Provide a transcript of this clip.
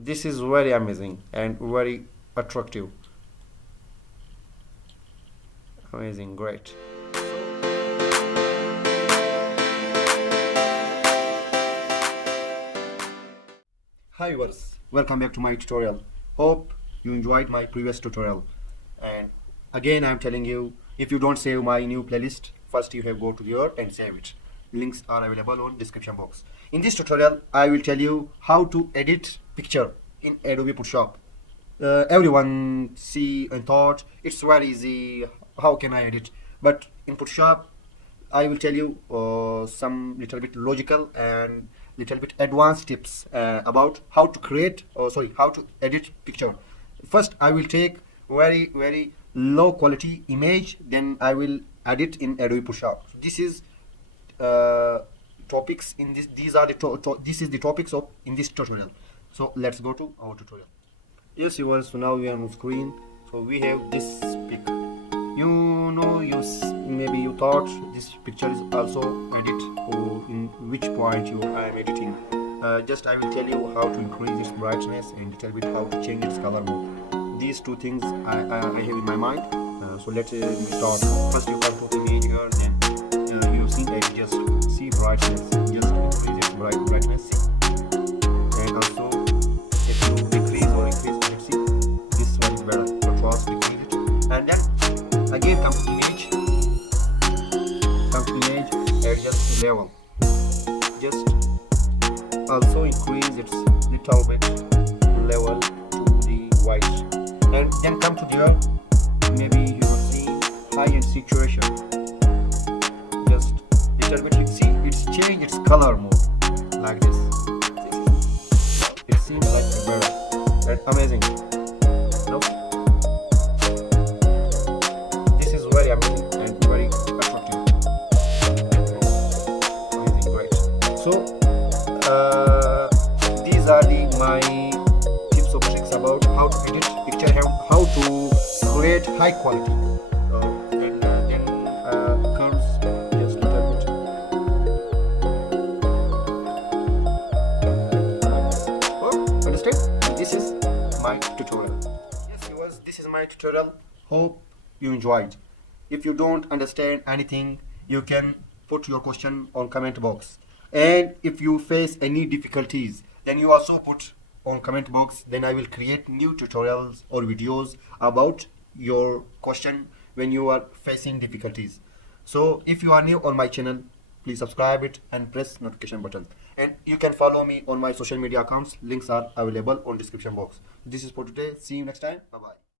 This is very amazing and very attractive. Amazing, great. Hi viewers, welcome back to my tutorial. Hope you enjoyed my previous tutorial. And again I'm telling you, if you don't save my new playlist, first you have go to here and save it. Links are available on description box. In this tutorial I will tell you how to edit picture in Adobe Photoshop. Everyone see and thought it's very easy, how can I edit? But in Photoshop I will tell you some little bit logical and little bit advanced tips about how to create, how to edit picture. First I will take very low quality image, then I will edit in Adobe Photoshop. This is topics in this, these are the this is the topics of in this tutorial. So let's go to our tutorial. Yes viewers, so now we are on screen. So we have this pic. You know, maybe you thought this picture is also edit, or in which point I am editing. Just I will tell you how to increase its brightness and little bit how to change its color mode. These two things I have in my mind. So let's start. First you come to the image here, then you see that just see brightness, just increase its brightness. And also if you decrease or increase, let's see, this one is better. Contrast, decrease it, and then again come to image, adjust level, just also increase its little bit level to the white, and then come to the maybe you will see high-end saturation, just little bit. You see it's change its color mode like this. It seems like a better and amazing. No, this is very amazing and very attractive. Amazing, great. So these are my tips or tricks about how to edit picture, how to create high quality. And then comes just little bit. Oh, understand? This is my tutorial. Yes viewers, this is my tutorial. Hope you enjoyed. If you don't understand anything, you can put your question on comment box. And if you face any difficulties, then you also put on comment box. Then I will create new tutorials or videos about your question when you are facing difficulties. So if you are new on my channel, please subscribe it and press notification button. And you can follow me on my social media accounts. Links are available on description box. This is for today. See you next time. Bye bye.